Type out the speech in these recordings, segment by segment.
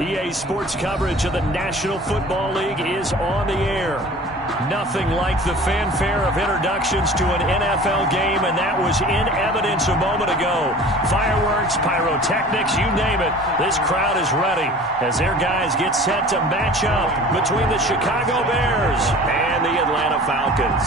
EA Sports coverage of the National Football League is on the air. Nothing like the fanfare of introductions to an NFL game, and that was in evidence a moment ago. Fireworks, pyrotechnics, you name it. This crowd is ready as their guys get set to match up between the Chicago Bears and the Atlanta Falcons.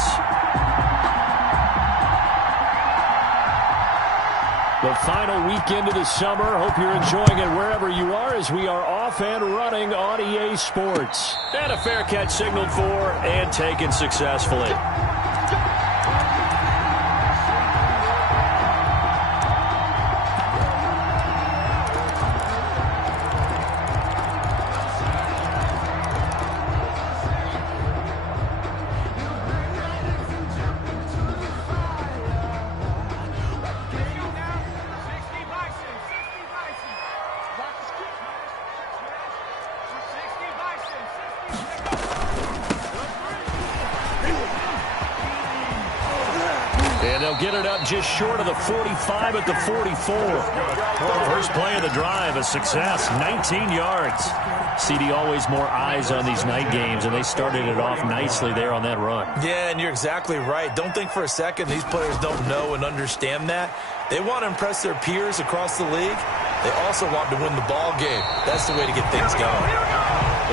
The final weekend of the summer. Hope you're enjoying it wherever you are as we are off and running on EA Sports. And a fair catch signaled for and taken successfully. And they'll get it up just short of the 45 at the 44. First play of the drive, a success, 19 yards. CD, always more eyes on these night games, and they started it off nicely there on that run. Yeah, and you're exactly right. Don't think for a second these players don't know and understand that. They want to impress their peers across the league. They also want to win the ball game. That's the way to get things going.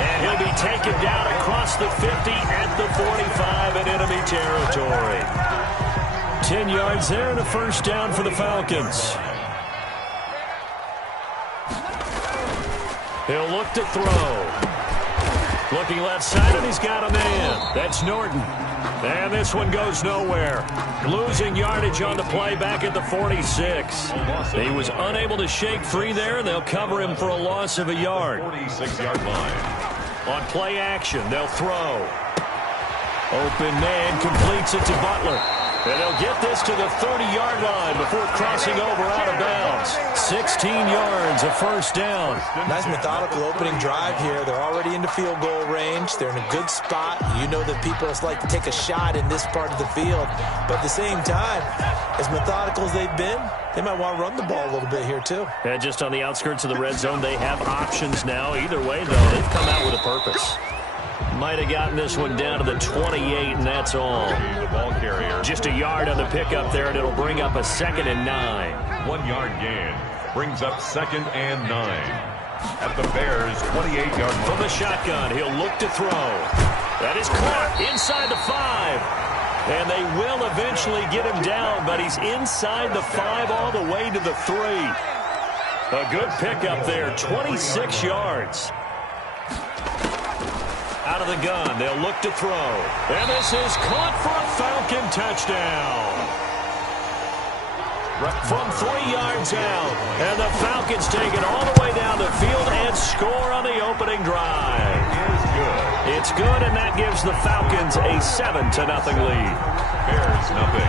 And he'll be taken down across the 50 at the 45 in enemy territory. 10 yards there and a first down for the Falcons. He'll look to throw. Looking left side, and he's got a man. That's Norton. And this one goes nowhere. Losing yardage on the play back at the 46. He was unable to shake free there, and they'll cover him for a loss of a yard. 46-yard line. On play action, they'll throw. Open man completes it to Butler. And they'll get this to the 30-yard line before crossing over out of bounds. 16 yards, a first down. Nice methodical opening drive here. They're already into field goal range. They're in a good spot. You know that people just like to take a shot in this part of the field. But at the same time, as methodical as they've been, they might want to run the ball a little bit here too. And just on the outskirts of the red zone, they have options now. Either way, though, they've come out with a purpose. Might have gotten this one down to the 28, and that's all. The ball carrier. Just a yard on the pickup there, and it'll bring up a 2nd and 9. 1 yard gain brings up 2nd and 9. At the Bears' 28-yard line. From the shotgun, he'll look to throw. That is caught inside the 5. And they will eventually get him down, but he's inside the 5 all the way to the 3. A good pickup there, 26 yards. Out of the gun, they'll look to throw. And this is caught for a Falcon touchdown. From 3 yards out. And the Falcons take it all the way down the field and score on the opening drive. It's good, and that gives the Falcons a 7-0 lead. Bears nothing.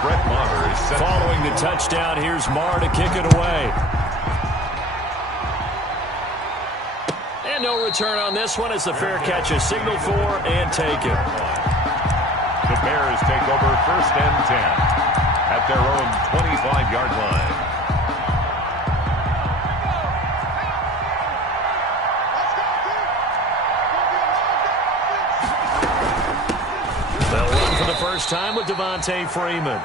Brett Maher is set. Following the touchdown, here's Maher to kick it away. And no return on this one as the fair catch is signaled for and taken. The Bears take over 1st and 10 at their own 25-yard line. They'll run for the first time with Devontae Freeman.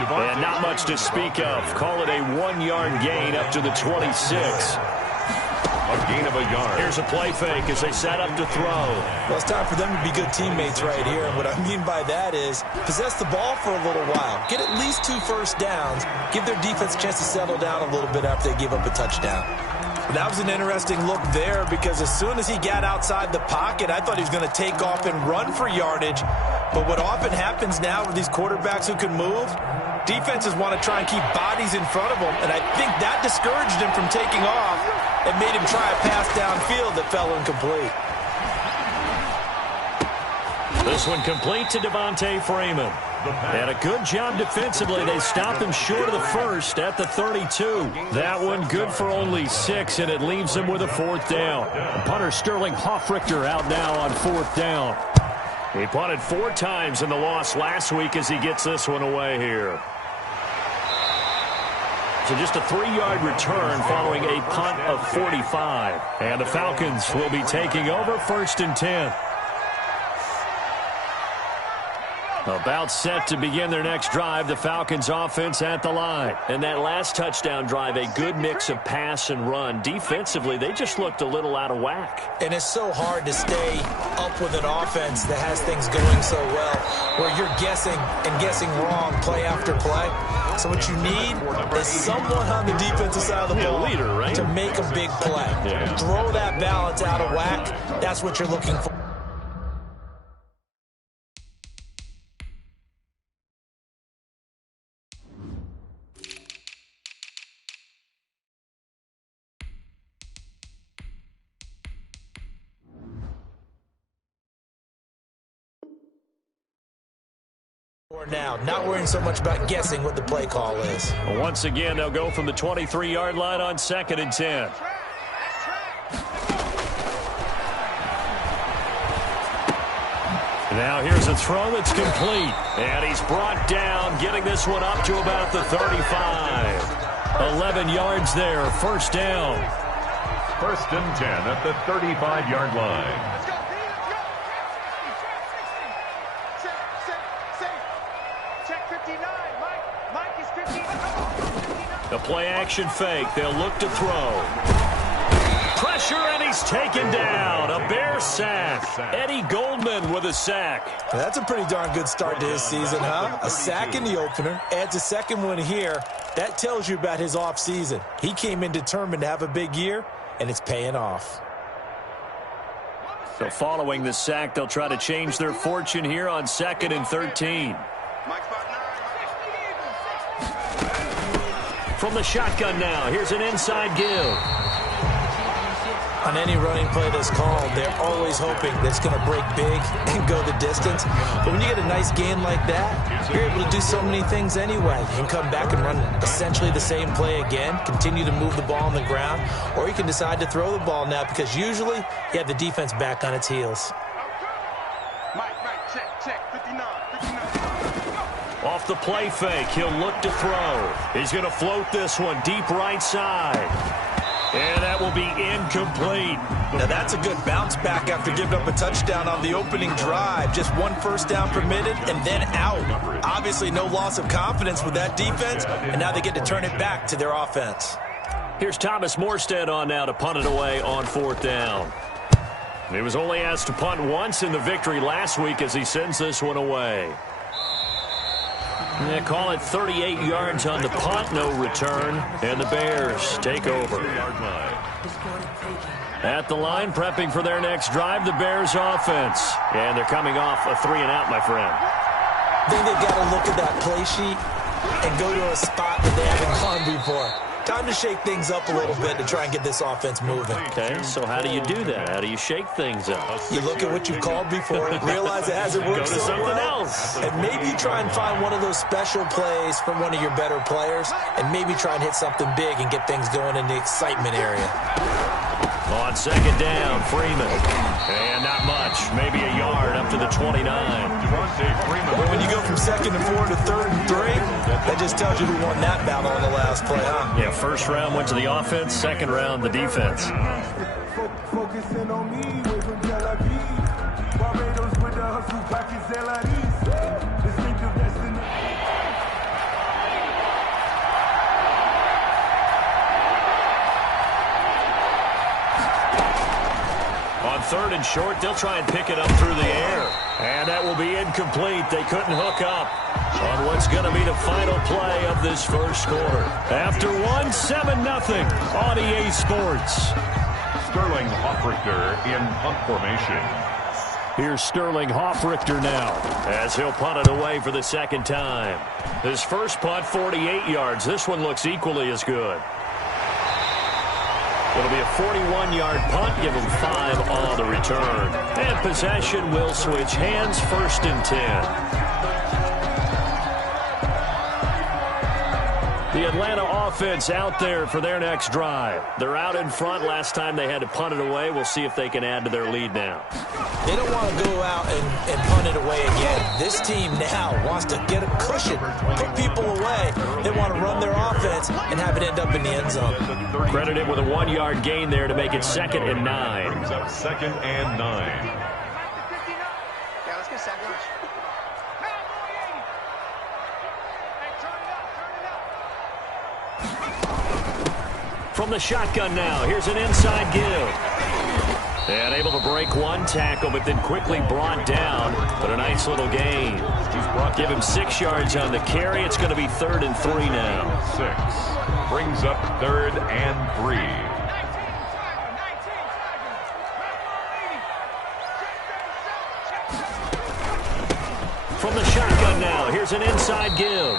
And not much to speak of. Call it a 1-yard gain up to the 26. A gain of a yard. Here's a play fake as they set up to throw. Well, it's time for them to be good teammates right here. And what I mean by that is possess the ball for a little while. Get at least 2 first downs. Give their defense a chance to settle down a little bit after they give up a touchdown. That was an interesting look there because as soon as he got outside the pocket, I thought he was going to take off and run for yardage. But what often happens now with these quarterbacks who can move, defenses want to try and keep bodies in front of them. And I think that discouraged him from taking off. It made him try a pass downfield that fell incomplete. This one complete to Devontae Freeman. And a good job defensively. They stopped him short of the first at the 32. That one good for only 6, and it leaves them with a 4th down. Punter Sterling Hoffrichter out now on 4th down. He punted 4 times in the loss last week as he gets this one away here. So just a 3-yard return following a punt of 45. And the Falcons will be taking over 1st and 10. About set to begin their next drive, the Falcons offense at the line. And that last touchdown drive, a good mix of pass and run. Defensively, they just looked a little out of whack. And it's so hard to stay up with an offense that has things going so well, where you're guessing and guessing wrong play after play. So what you need is someone on the defensive side of the ball to make a big play. Yeah. Throw that balance out of whack. That's what you're looking for. Now, not worrying so much about guessing what the play call is. Once again, they'll go from the 23-yard line on 2nd and 10. Now here's a throw that's complete. And he's brought down, getting this one up to about the 35. 11 yards there, 1st down. 1st and 10 at the 35-yard line. The play-action fake. They'll look to throw. Pressure, and he's taken down. A Bear sack. Eddie Goldman with a sack. That's a pretty darn good start to his season, huh? A sack in the opener. Adds a second one here. That tells you about his offseason. He came in determined to have a big year, and it's paying off. So following the sack, they'll try to change their fortune here on 2nd and 13. From the shotgun now, here's an inside give. On any running play that's called, they're always hoping that it's going to break big and go the distance. But when you get a nice gain like that, you're able to do so many things anyway. You can come back and run essentially the same play again, continue to move the ball on the ground, or you can decide to throw the ball now because usually you have the defense back on its heels. Off the play fake, he'll look to throw. He's going to float this one deep right side. And that will be incomplete. Now that's a good bounce back after giving up a touchdown on the opening drive. Just 1 first down permitted and then out. Obviously no loss of confidence with that defense, and now they get to turn it back to their offense. Here's Thomas Morstead on now to punt it away on 4th down. He was only asked to punt once in the victory last week as he sends this one away. Yeah, call it 38 yards on the punt, no return, and the Bears take over. At the line, prepping for their next drive, the Bears offense. And they're coming off a 3-and-out, my friend. I think they've got to look at that play sheet and go to a spot that they haven't gone before. Time to shake things up a little bit to try and get this offense moving. Okay, so how do you do that? How do you shake things up? You look at what you called before, realize it hasn't worked so well, else. and maybe you try and find one of those special plays from one of your better players, and maybe try and hit something big and get things going in the excitement area. On 2nd down, Freeman. And not much, maybe a yard up to the 29. But when you go from 2nd and 4 to 3rd and 3, that just tells you who won that battle on the last play, huh? Yeah, 1st round went to the offense, 2nd round the defense. Focusing on me, way from Tel Aviv. Barbados with the hustle, pockets Zelaris. Distinctive destiny. On 3rd and short, they'll try and pick it up through the air. And that will be incomplete. They couldn't hook up on what's going to be the final play of this 1st quarter. After 7-0 on EA Sports. Sterling Hoffrichter in punt formation. Here's Sterling Hoffrichter now as he'll punt it away for the 2nd time. His first punt, 48 yards. This one looks equally as good. It'll be a 41-yard punt, give him 5 on the return. And possession will switch hands, 1st and 10. The Atlanta offense out there for their next drive. They're out in front. Last time they had to punt it away. We'll see if they can add to their lead now. They don't want to go out and punt it away again. This team now wants to get a cushion, put people away. They want to run their offense defense and have it end up in the end zone. Credit it with a 1-yard gain there to make it 2nd and 9. Brings up 2nd and 9. Yeah, let's get second. From the shotgun now, here's an inside give. And able to break one tackle, but then quickly brought down. But a nice little gain. Give him 6 yards on the carry. It's going to be 3rd and 3 now. 6. Brings up 3rd and 3. From the shotgun now, here's an inside give.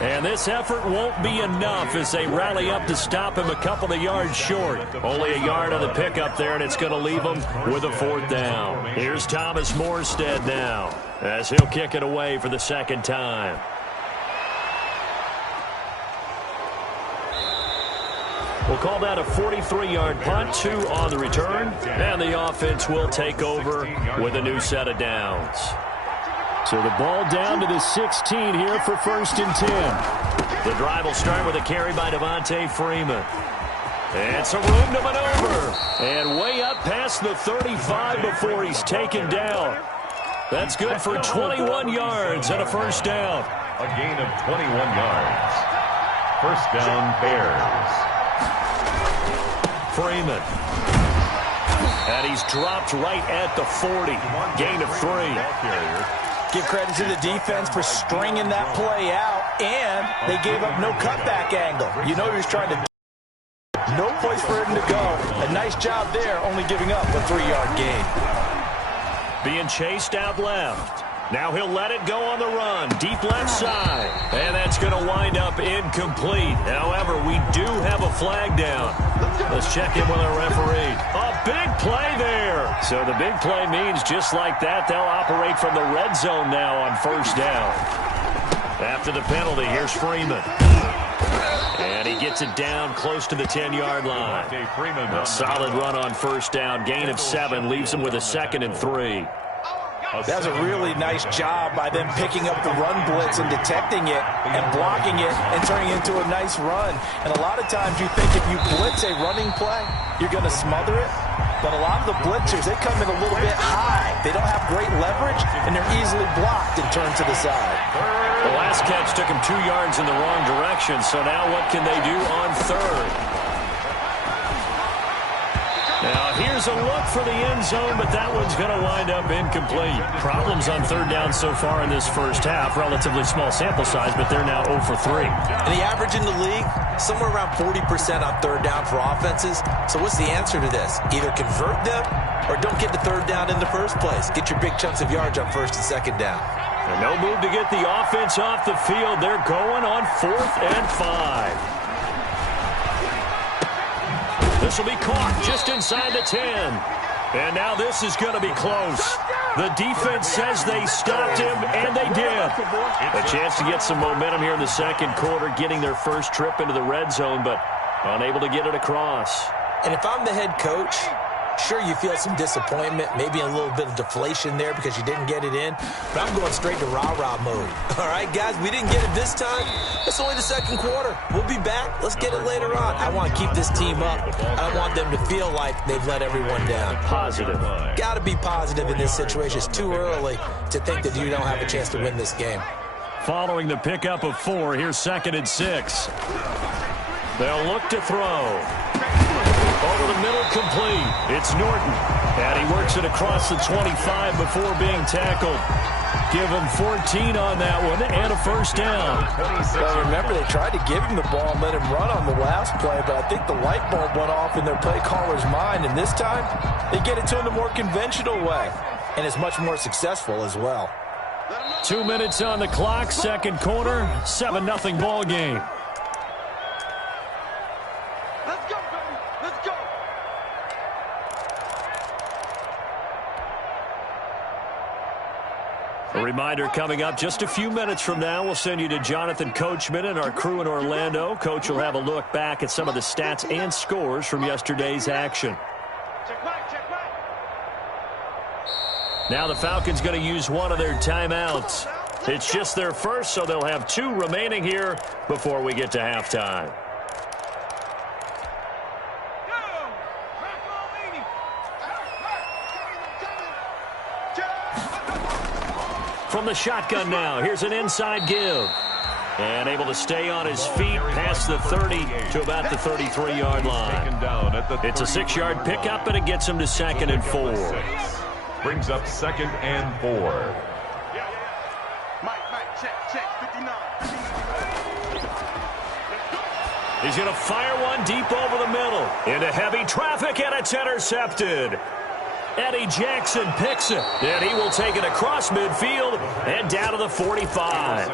And this effort won't be enough as they rally up to stop him a couple of yards short. Only a yard on the pickup there, and it's going to leave him with a 4th down. Here's Thomas Morstead now as he'll kick it away for the 2nd time. We'll call that a 43-yard punt, 2 on the return, and the offense will take over with a new set of downs. So the ball down to the 16 here for 1st and 10. The drive will start with a carry by Devontae Freeman. And some room to maneuver. And way up past the 35 before he's taken down. That's good for 21 yards and a 1st down. A gain of 21 yards. 1st down, Bears. Freeman. And he's dropped right at the 40. Gain of 3. Give credit to the defense for stringing that play out, and they gave up no cutback angle. You know he was trying to no place for him to go. A nice job there, only giving up a 3-yard gain. Being chased out left. Now he'll let it go on the run. Deep left side. And that's going to wind up incomplete. However, we do have a flag down. Let's check in with our referee. A big play there. So the big play means just like that, they'll operate from the red zone now on 1st down. After the penalty, here's Freeman. And he gets it down close to the 10-yard line. A solid run on 1st down. Gain of 7 leaves him with a 2nd and 3. That's a really nice job by them picking up the run blitz and detecting it and blocking it and turning it into a nice run. And a lot of times you think if you blitz a running play, you're going to smother it. But a lot of the blitzers, they come in a little bit high. They don't have great leverage, and they're easily blocked and turned to the side. The last catch took him 2 yards in the wrong direction, so now what can they do on 3rd? Now, here's a look for the end zone, but that one's going to wind up incomplete. Problems on 3rd down so far in this 1st half. Relatively small sample size, but they're now 0 for 3. And the average in the league, somewhere around 40% on 3rd down for offenses. So what's the answer to this? Either convert them or don't get the 3rd down in the first place. Get your big chunks of yards on 1st and 2nd down. And no move to get the offense off the field. They're going on 4th and 5. This will be caught just inside the 10. And now this is going to be close. The defense says they stopped him, and they did. A chance to get some momentum here in the 2nd quarter, getting their first trip into the red zone, but unable to get it across. And if I'm the head coach, sure, you feel some disappointment, maybe a little bit of deflation there because you didn't get it in, but I'm going straight to rah-rah mode. All right, guys, we didn't get it this time. It's only the 2nd quarter. We'll be back. Let's get it later on. I want to keep this team up. I don't want them to feel like they've let everyone down. Positive. Got to be positive in this situation. It's too early to think that you don't have a chance to win this game. Following the pickup of 4, here's 2nd and 6. They'll look to throw. Over the middle, complete. It's Norton. And he works it across the 25 before being tackled. Give him 14 on that one and a 1st down. Well, remember, they tried to give him the ball and let him run on the last play, but I think the light bulb went off in their play caller's mind, and this time they get it to him the more conventional way, and it's much more successful as well. 2 minutes on the clock, 2nd quarter, 7-0 ball game. A reminder coming up just a few minutes from now, we'll send you to Jonathan Coachman and our crew in Orlando. Coach will have a look back at some of the stats and scores from yesterday's action. Now the Falcons going to use one of their timeouts. It's just their first, so they'll have 2 remaining here before we get to halftime. from the shotgun now. Here's an inside give. And able to stay on his feet past the 30 to about the 33-yard line. It's a 6-yard pickup, and it gets him to 2nd and 4. Brings up 2nd and 4. Mike, check, 59. He's going to fire one deep over the middle. Into heavy traffic, and it's intercepted. Eddie Jackson picks it, and he will take it across midfield and down to the 45.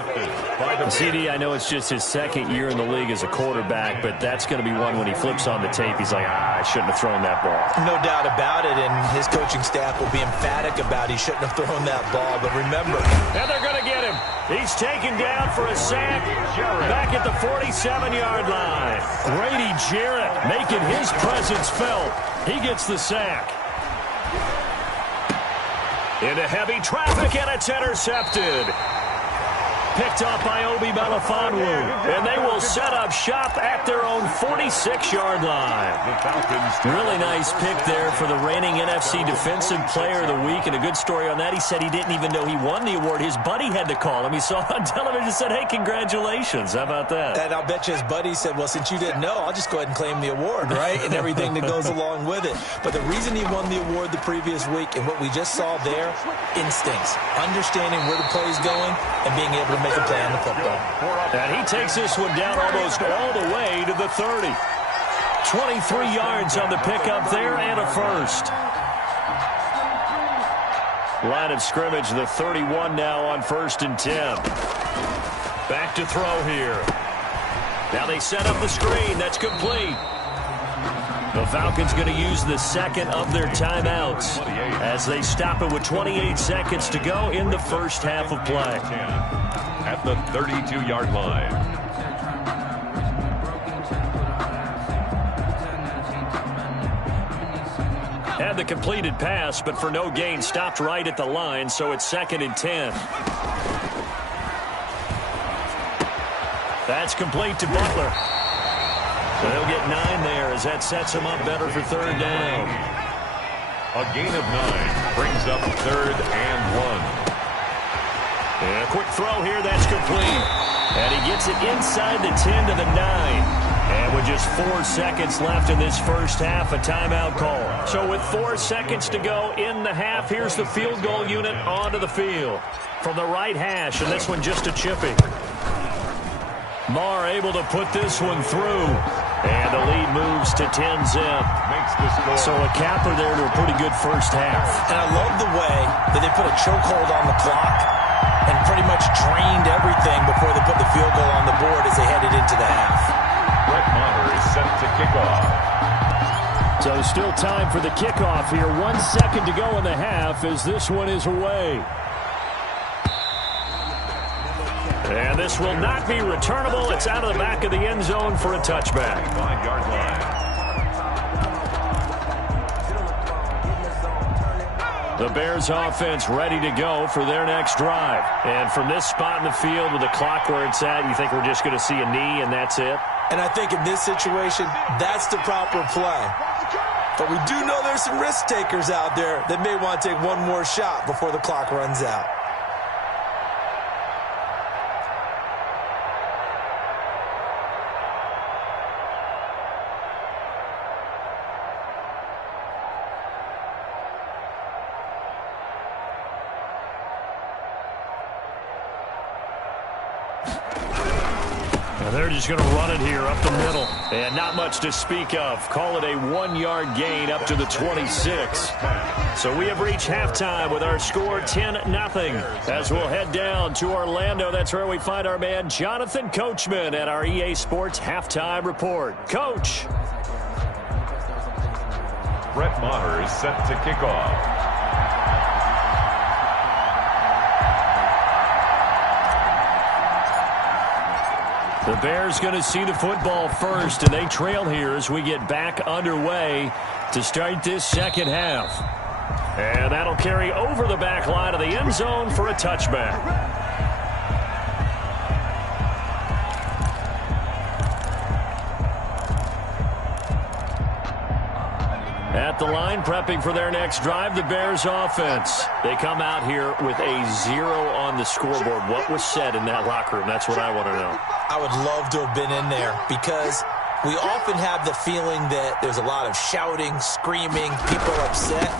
CD, I know it's just his 2nd year in the league as a quarterback, but that's going to be one when he flips on the tape. He's like, I shouldn't have thrown that ball. No doubt about it, and his coaching staff will be emphatic about he shouldn't have thrown that ball. But remember, and they're going to get him. He's taken down for a sack back at the 47-yard line. Grady Jarrett making his presence felt. He gets the sack. Into heavy traffic, and it's intercepted. Picked up by Obi Melifonwu, and they will set up shop at their own 46-yard line. Really nice pick there for the reigning NFC Defensive Player of the Week, and a good story on that. He said he didn't even know he won the award. His buddy had to call him. He saw it on television and said, hey, congratulations. How about that? And I'll bet you his buddy said, well, since you didn't know, I'll just go ahead and claim the award, right? And everything that goes along with it. But the reason he won the award the previous week and what we just saw there, instincts, understanding where the play is going and being able to make a play on the football. And he takes this one down almost all the way to the 30. 23 yards on the pickup there and a first. Line of scrimmage, the 31 now on 1st and 10. Back to throw here. Now they set up the screen. That's complete. The Falcons going to use the 2nd of their timeouts as they stop it with 28 seconds to go in the first half of play. At the 32-yard line. Had the completed pass, but for no gain, stopped right at the line, so it's 2nd and 10. That's complete to Butler. So they'll get 9 there as that sets them up better for 3rd down. A gain of 9 brings up 3rd and 1. And a quick throw here, that's complete. And he gets it inside the 10 to the 9. And with just 4 seconds left in this first half, a timeout call. So with 4 seconds to go in the half, here's the field goal unit onto the field. From the right hash, and this one just a chippy. Marr able to put this one through. And the lead moves to 10-zip. So a capper there to a pretty good first half. And I love the way that they put a chokehold on the clock and pretty much drained everything before they put the field goal on the board as they headed into the half. Brett Maher is set to kick off. So still time for the kickoff here. 1 second to go in the half as this one is away. And this will not be returnable. It's out of the back of the end zone for a touchback. 5-yard line. The Bears offense ready to go for their next drive. And from this spot in the field with the clock where it's at, you think we're just going to see a knee and that's it? And I think in this situation, that's the proper play. But we do know there's some risk takers out there that may want to take one more shot before the clock runs out. They're just going to run it here up the middle. And not much to speak of. Call it a 1-yard gain up to the 26. So we have reached halftime with our score 10-0. As we'll head down to Orlando, that's where we find our man Jonathan Coachman at our EA Sports Halftime Report. Coach. Brett Maher is set to kick off. The Bears going to see the football first, and they trail here as we get back underway to start this second half. And that'll carry over the back line of the end zone for a touchback. At the line, prepping for their next drive, the Bears offense. They come out here with a 0 on the scoreboard. What was said in that locker room? That's what I want to know. I would love to have been in there because we often have the feeling that there's a lot of shouting, screaming, people upset.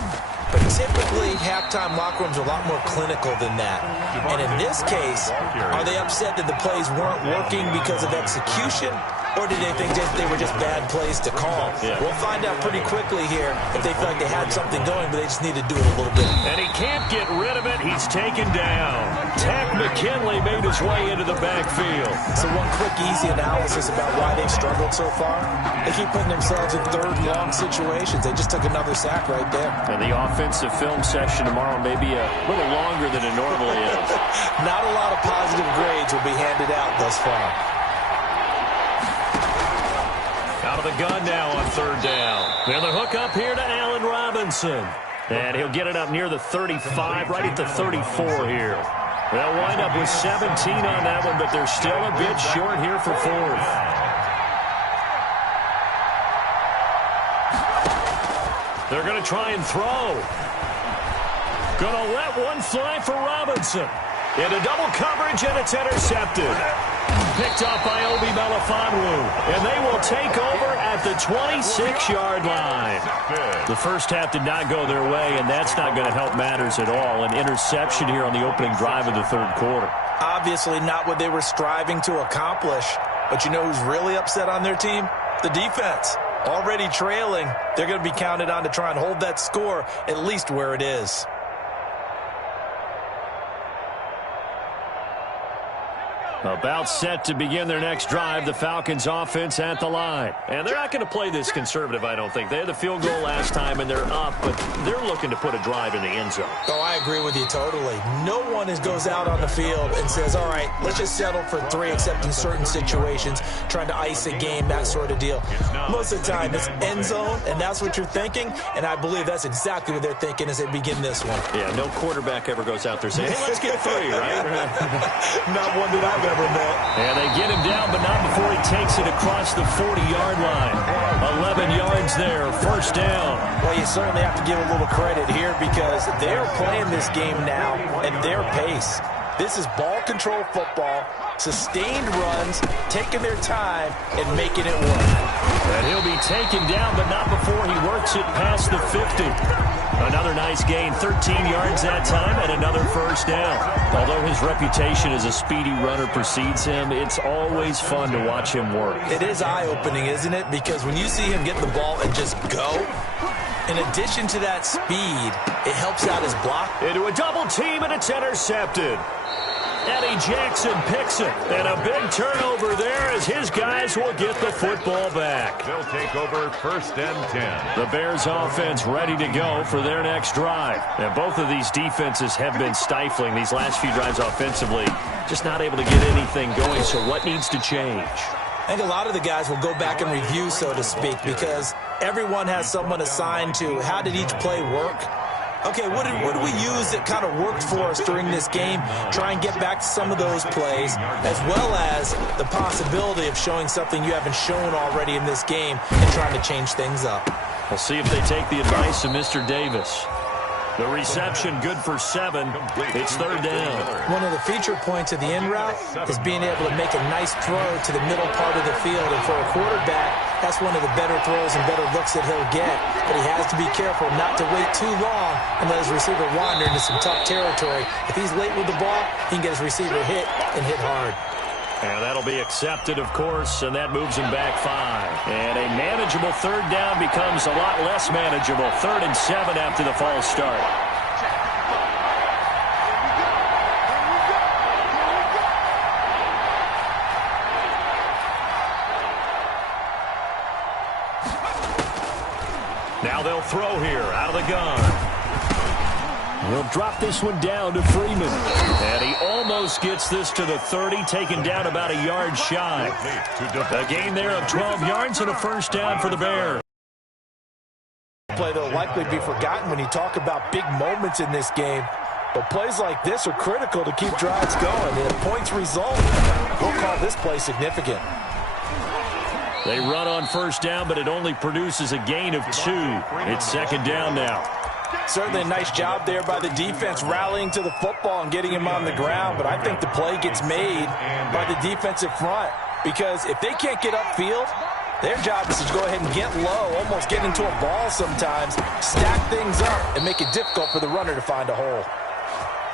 But typically, halftime locker rooms are a lot more clinical than that. And in this case, are they upset that the plays weren't working because of execution? Or did they think they were just bad plays to call? Yeah. We'll find out pretty quickly here if they feel like they had something going, but they just need to do it a little bit. And he can't get rid of it. He's taken down. Tack McKinley made his way into the backfield. So one quick, easy analysis about why they've struggled so far. They keep putting themselves in third and long situations. They just took another sack right there. And the offensive film session tomorrow may be a little longer than it normally is. Not a lot of positive grades will be handed out thus far. Out of the gun now on third down. And the hook up here to Allen Robinson. And he'll get it up near the 35, right at the 34 here. They'll wind up with 17 on that one, but they're still a bit short here for fourth. They're going to try and throw. Going to let one fly for Robinson. Into double coverage, and it's intercepted. Picked up by Obi Melifonwu, and they will take over at the 26-yard line. The first half did not go their way, and that's not going to help matters at all. An interception here on the opening drive of the third quarter. Obviously not what they were striving to accomplish. But you know who's really upset on their team? The defense. Already trailing, they're going to be counted on to try and hold that score at least where it is. About set to begin their next drive, the Falcons offense at the line. And they're not going to play this conservative, I don't think. They had the field goal last time, and they're up, but they're looking to put a drive in the end zone. Oh, I agree with you totally. No one goes out on the field and says, all right, let's just settle for 3, except in certain situations, trying to ice a game, that sort of deal. Most of the time, it's end zone, and that's what you're thinking, and I believe that's exactly what they're thinking as they begin this one. Yeah, no quarterback ever goes out there saying, hey, let's get 3, right? Not one that I've ever met. And they get him down, but not before he takes it across the 40-yard line. 11 yards there, first down. Well, you certainly have to give a little credit here because they're playing this game now at their pace. This is ball control football, sustained runs, taking their time, and making it work. And he'll be taken down, but not before he works it past the 50. Another nice gain, 13 yards that time, and another first down. Although his reputation as a speedy runner precedes him, it's always fun to watch him work. It is eye-opening, isn't it? Because when you see him get the ball and just go, in addition to that speed, it helps out his block. Into a double team, and it's intercepted. Eddie Jackson picks it, and a big turnover there as his guys will get the football back. They'll take over first and 10. The Bears offense ready to go for their next drive. And both of these defenses have been stifling these last few drives offensively. Just not able to get anything going, so what needs to change? I think a lot of the guys will go back and review, so to speak, because everyone has someone assigned to how did each play work. Okay, what did we use that kind of worked for us during this game? Try and get back to some of those plays, as well as the possibility of showing something you haven't shown already in this game and trying to change things up. We'll see if they take the advice of Mr. Davis. The reception good for 7. It's third down. One of the feature points of the in route is being able to make a nice throw to the middle part of the field. And for a quarterback, that's one of the better throws and better looks that he'll get. But he has to be careful not to wait too long and let his receiver wander into some tough territory. If he's late with the ball, he can get his receiver hit and hit hard. And that'll be accepted, of course, and that moves him back 5. And a manageable third down becomes a lot less manageable. 3rd and 7 after the false start. Now they'll throw here out of the gun. He'll drop this one down to Freeman. And he almost gets this to the 30, taken down about a yard shy. A gain there of 12 yards and a first down for the Bears. Play that'll likely be forgotten when you talk about big moments in this game. But plays like this are critical to keep drives going. And if points result, we'll call this play significant. They run on first down, but it only produces a gain of 2. It's second down now. Certainly a nice job there by the defense rallying to the football and getting him on the ground, but I think the play gets made by the defensive front because if they can't get upfield, their job is to go ahead and get low, almost get into a ball sometimes, stack things up, and make it difficult for the runner to find a hole.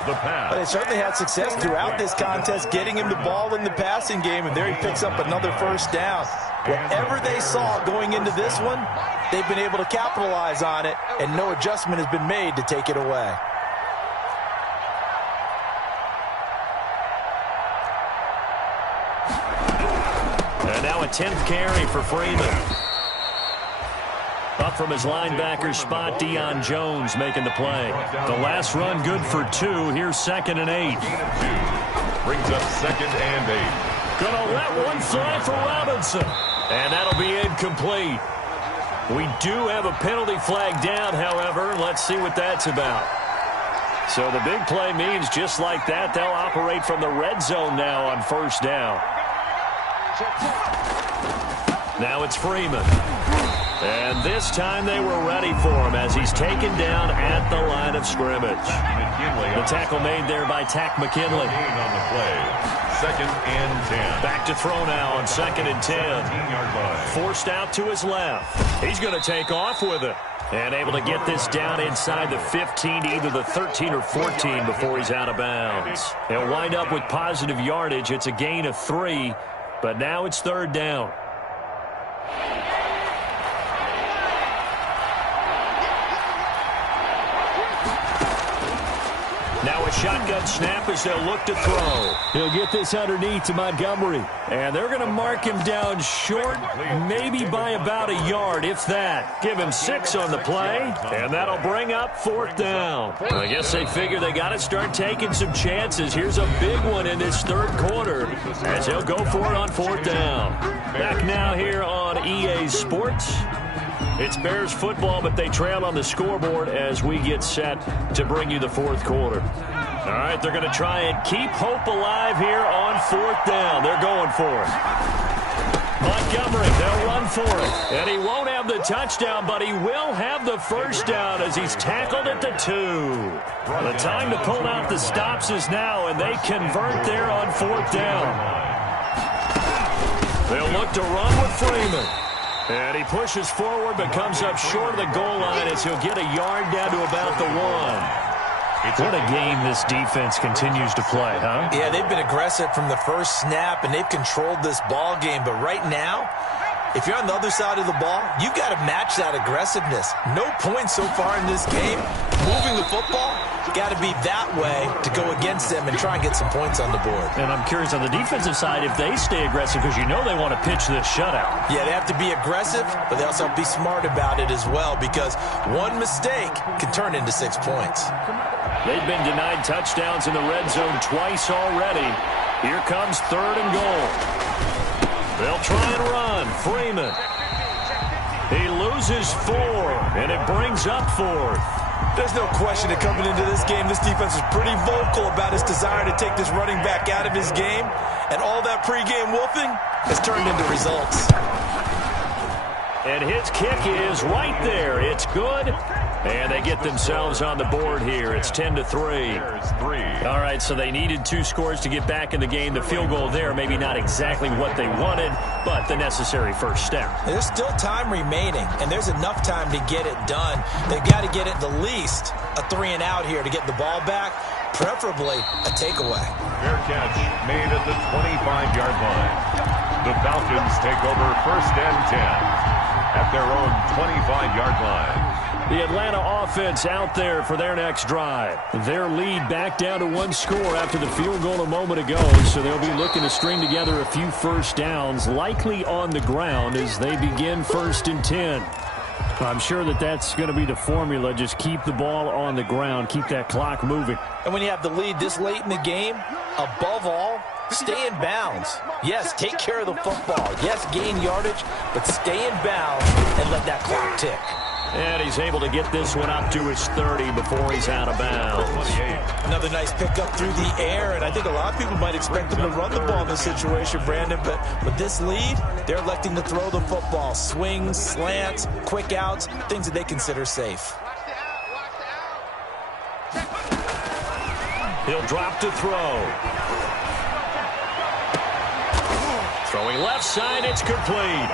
But they certainly had success throughout this contest, getting him the ball in the passing game, and there he picks up another first down. Whatever they saw going into this one, they've been able to capitalize on it, and no adjustment has been made to take it away. And now a 10th carry for Freeman. Up from his linebacker spot, Deion Jones making the play. The last run good for 2. Here's 2nd and 8. Brings up 2nd and 8. Gonna let one fly for Robinson. And that'll be incomplete. We do have a penalty flag down, however. Let's see what that's about. So the big play means just like that, they'll operate from the red zone now on first down. Now it's Freeman. And this time they were ready for him as he's taken down at the line of scrimmage. The tackle made there by Tack McKinley. On the play, 2nd and 10. Back to throw now on 2nd and 10. Forced out to his left. He's going to take off with it. And able to get this down inside the 15, either the 13 or 14 before he's out of bounds. He'll wind up with positive yardage. It's a gain of 3, but now it's 3rd down. Now a shotgun snap as they'll look to throw. He'll get this underneath to Montgomery. And they're going to mark him down short, maybe by about a yard, if that. Give him 6 on the play, and that'll bring up 4th down. I guess they figure they got to start taking some chances. Here's a big one in this 3rd quarter as they'll go for it on 4th down. Back now here on EA Sports. It's Bears football, but they trail on the scoreboard as we get set to bring you the 4th quarter. All right, they're going to try and keep hope alive here on 4th down. They're going for it. Montgomery, they'll run for it. And he won't have the touchdown, but he will have the first down as he's tackled at the 2. The time to pull out the stops is now, and they convert there on 4th down. They'll look to run with Freeman. And he pushes forward but comes up short of the goal line as he'll get a yard down to about the 1. What a game this defense continues to play, huh? Yeah, they've been aggressive from the first snap, and they've controlled this ball game. But right now, if you're on the other side of the ball, you've got to match that aggressiveness. No points so far in this game. Moving the football, got to be that way to go against them and try and get some points on the board. And I'm curious on the defensive side if they stay aggressive because you know they want to pitch this shutout. Yeah, they have to be aggressive, but they also have to be smart about it as well because one mistake can turn into 6 points. They've been denied touchdowns in the red zone twice already. Here comes 3rd and goal. They'll try and run. Freeman. He loses 4, and it brings up 4th. There's no question that coming into this game, this defense is pretty vocal about its desire to take this running back out of his game, and all that pregame wolfing has turned into results. And his kick is right there. It's good. And they get themselves on the board here. It's 10-3. All right, so they needed 2 scores to get back in the game. The field goal there, maybe not exactly what they wanted, but the necessary first step. There's still time remaining, and there's enough time to get it done. They've got to get at the least a 3-and-out here to get the ball back, preferably a takeaway. Fair catch made at the 25-yard line. The Falcons take over 1st and 10 at their own 25-yard line. The Atlanta offense out there for their next drive. Their lead back down to 1 score after the field goal a moment ago, so they'll be looking to string together a few first downs, likely on the ground as they begin 1st and 10. I'm sure that that's going to be the formula. Just keep the ball on the ground, keep that clock moving. And when you have the lead this late in the game, above all, stay in bounds. Yes, take care of the football. Yes, gain yardage, but stay in bounds and let that clock tick. And he's able to get this one up to his 30 before he's out of bounds. Another nice pickup through the air, and I think a lot of people might expect them to run the ball in this situation, Brandon, but with this lead, they're electing to throw the football. Swings, slants, quick outs, things that they consider safe. He'll drop to throw. Throwing left side, it's complete.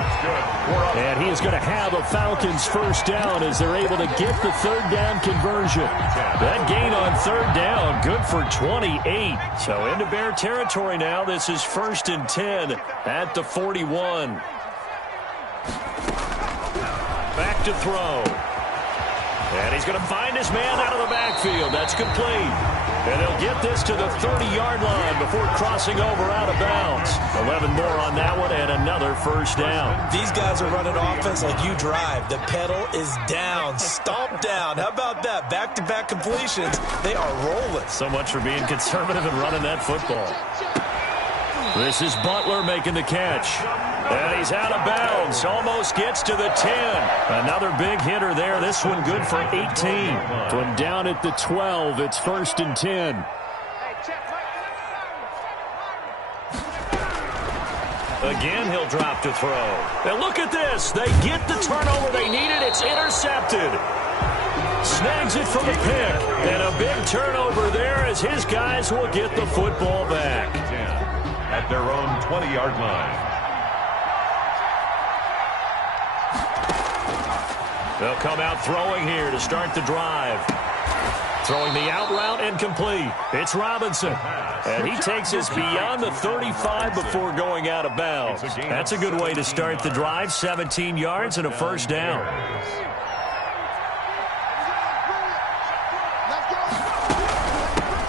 And he is going to have a Falcons first down as they're able to get the third down conversion. That gain on third down, good for 28. So into Bear territory now. This is 1st and 10 at the 41. Back to throw. And he's going to find his man out of the backfield. That's complete. And he'll get this to the 30-yard line before crossing over out of bounds. 11 more on that one and another first down. These guys are running offense like you drive. The pedal is down, stomp down. How about that? Back-to-back completions. They are rolling. So much for being conservative and running that football. This is Butler making the catch. And he's out of bounds. Almost gets to the 10. Another big hitter there. This one good for 18. From down at the 12, it's 1st and 10. Again, he'll drop to throw. And look at this. They get the turnover they needed. It's intercepted. Snags it from the pick. And a big turnover there as his guys will get the football back. At their own 20-yard line. They'll come out throwing here to start the drive. Throwing the out route incomplete. It's Robinson. And he takes us beyond the 35 before going out of bounds. That's a good way to start the drive. 17 yards and a first down.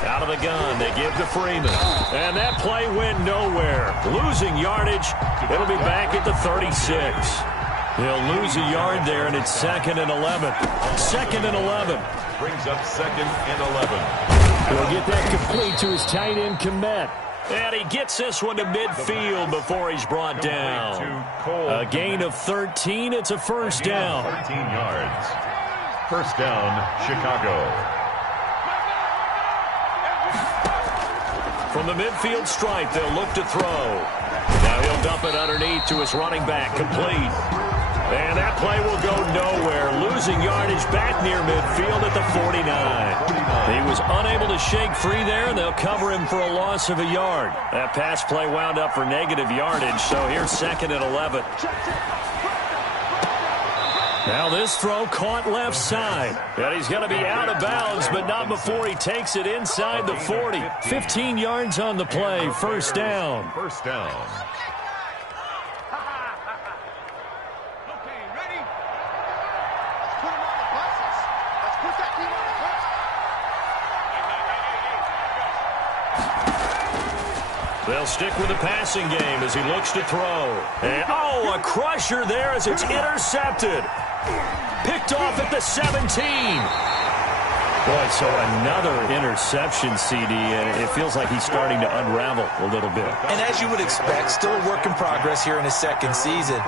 Out of the gun, they give to Freeman. And that play went nowhere. Losing yardage. It'll be back at the 36. He'll lose a yard there, and it's 2nd and 11. 2nd and 11. Brings up 2nd and 11. He'll get that complete to his tight end, Komet. And he gets this one to midfield before he's brought down. A gain of 13. It's a first down. 13 yards. First down, Chicago. From the midfield stripe, they'll look to throw. Now he'll dump it underneath to his running back, complete. And that play will go nowhere. Losing yardage back near midfield at the 49. He was unable to shake free there, and they'll cover him for a loss of a yard. That pass play wound up for negative yardage, so here's 2nd and 11. Now this throw caught left side. And he's going to be out of bounds, but not before he takes it inside the 40. 15 yards on the play. First down. First down. They'll stick with the passing game as he looks to throw. And, a crusher there as it's intercepted. Picked off at the 17. Boy, so another interception, CD, and it feels like he's starting to unravel a little bit. And as you would expect, still a work in progress here in his second season.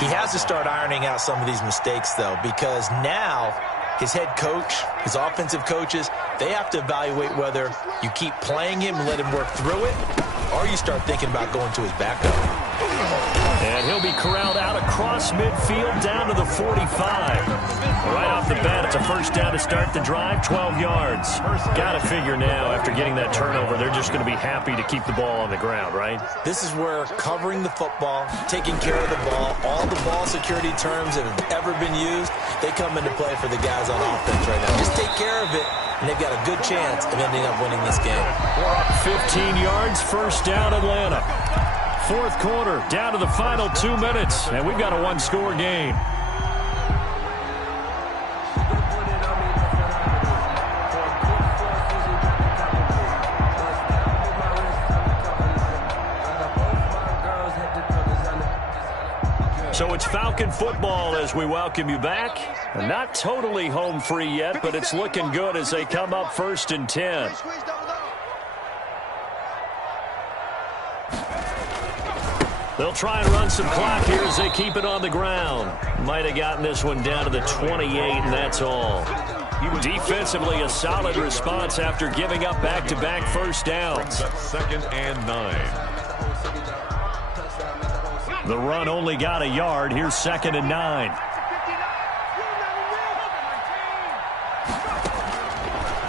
He has to start ironing out some of these mistakes, though, because now his head coach, his offensive coaches, they have to evaluate whether you keep playing him and let him work through it, or you start thinking about going to his backup. And he'll be corralled out across midfield down to the 45. Right off the bat, it's a first down to start the drive, 12 yards. Got to figure now, after getting that turnover, they're just going to be happy to keep the ball on the ground, right? This is where covering the football, taking care of the ball, all the ball security terms that have ever been used, they come into play for the guys on offense right now. Just take care of it, and they've got a good chance of ending up winning this game. 15 yards, first down, Atlanta. Fourth quarter, down to the final 2 minutes, and we've got a one-score game. So it's Falcon football as we welcome you back. Not totally home free yet, but it's looking good as they come up 1st and 10. They'll try and run some clock here as they keep it on the ground. Might have gotten this one down to the 28, and that's all. Defensively, a solid response after giving up back-to-back first downs. 2nd and 9. The run only got a yard. Here's 2nd and 9.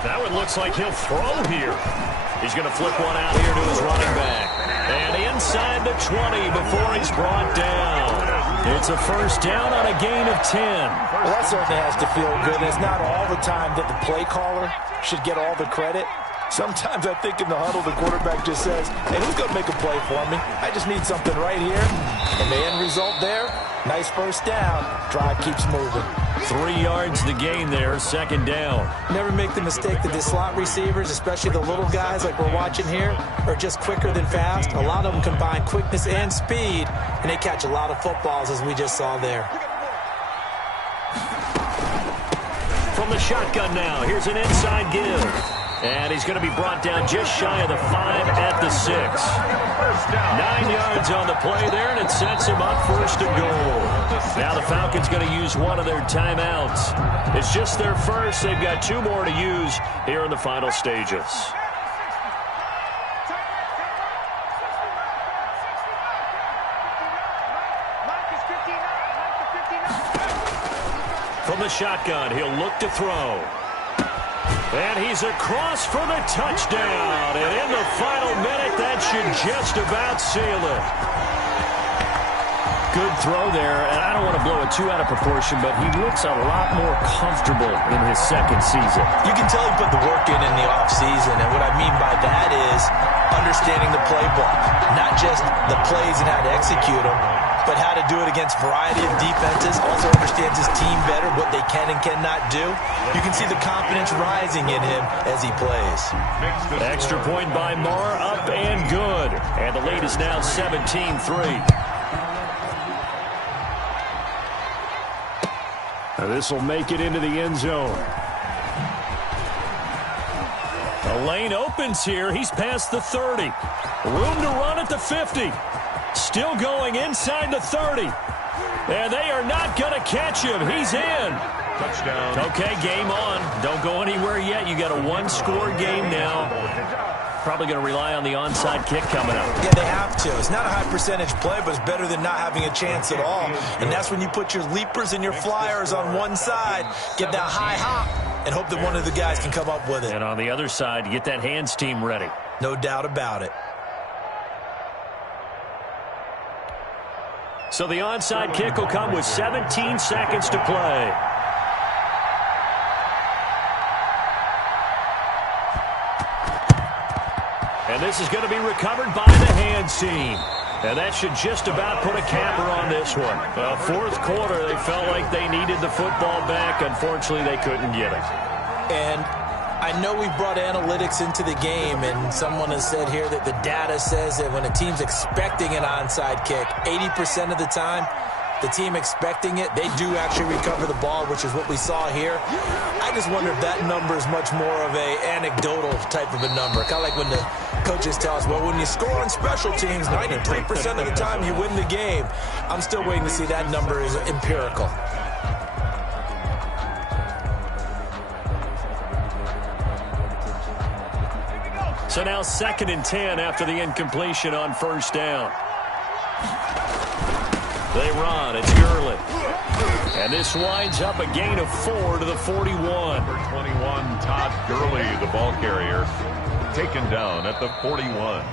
That one looks like he'll throw here. He's going to flip one out here to his running back. And inside the 20 before he's brought down. It's a first down on a gain of 10. Well, that certainly has to feel good. It's not all the time that the play caller should get all the credit. Sometimes I think in the huddle, the quarterback just says, hey, who's going to make a play for me? I just need something right here. And the end result there, nice first down. Drive keeps moving. 3 yards to gain there, 2nd down. Never make the mistake that the slot receivers, especially the little guys like we're watching here, are just quicker than fast. A lot of them combine quickness and speed, and they catch a lot of footballs, as we just saw there. From the shotgun now, here's an inside give. And he's going to be brought down just shy of the 5 at the 6. 9 yards on the play there, and it sets him up 1st and goal. Now the Falcons going to use one of their timeouts. It's just their first. They've got 2 more to use here in the final stages. From the shotgun, he'll look to throw. And he's across for the touchdown. And in the final minute, that should just about seal it. Good throw there. And I don't want to blow it too out of proportion, but he looks a lot more comfortable in his 2nd season. You can tell he put the work in the offseason. And what I mean by that is understanding the playbook. Not just the plays and how to execute them, but how to do it against a variety of defenses. Also understands his team better, what they can and cannot do. You can see the confidence rising in him as he plays. Extra point by Marr, up and good. And the lead is now 17-3. This will make it into the end zone. The lane opens here. He's past the 30. Room to run at the 50. Still going inside the 30. And they are not going to catch him. He's in. Touchdown. Okay, game on. Don't go anywhere yet. You got a 1-score game now. Probably going to rely on the onside kick coming up. Yeah, they have to. It's not a high percentage play, but it's better than not having a chance at all. And that's when you put your leapers and your flyers on one side, get that high hop, and hope that one of the guys can come up with it. And on the other side, get that hands team ready. No doubt about it. So the onside kick will come with 17 seconds to play. And this is going to be recovered by the hands team. And that should just about put a capper on this one. 4th quarter, they felt like they needed the football back. Unfortunately, they couldn't get it. And I know we brought analytics into the game, and someone has said here that the data says that when a team's expecting an onside kick, 80% of the time, the team expecting it, they do actually recover the ball, which is what we saw here. I just wonder if that number is much more of a anecdotal type of a number. Kind of like when the coaches tell us, well, when you score on special teams, 93% of the time you win the game. I'm still waiting to see that number is empirical. So now 2nd and 10 after the incompletion on 1st down. They run. It's Gurley. And this winds up a gain of 4 to the 41. Number 21, Todd Gurley, the ball carrier, taken down at the 41.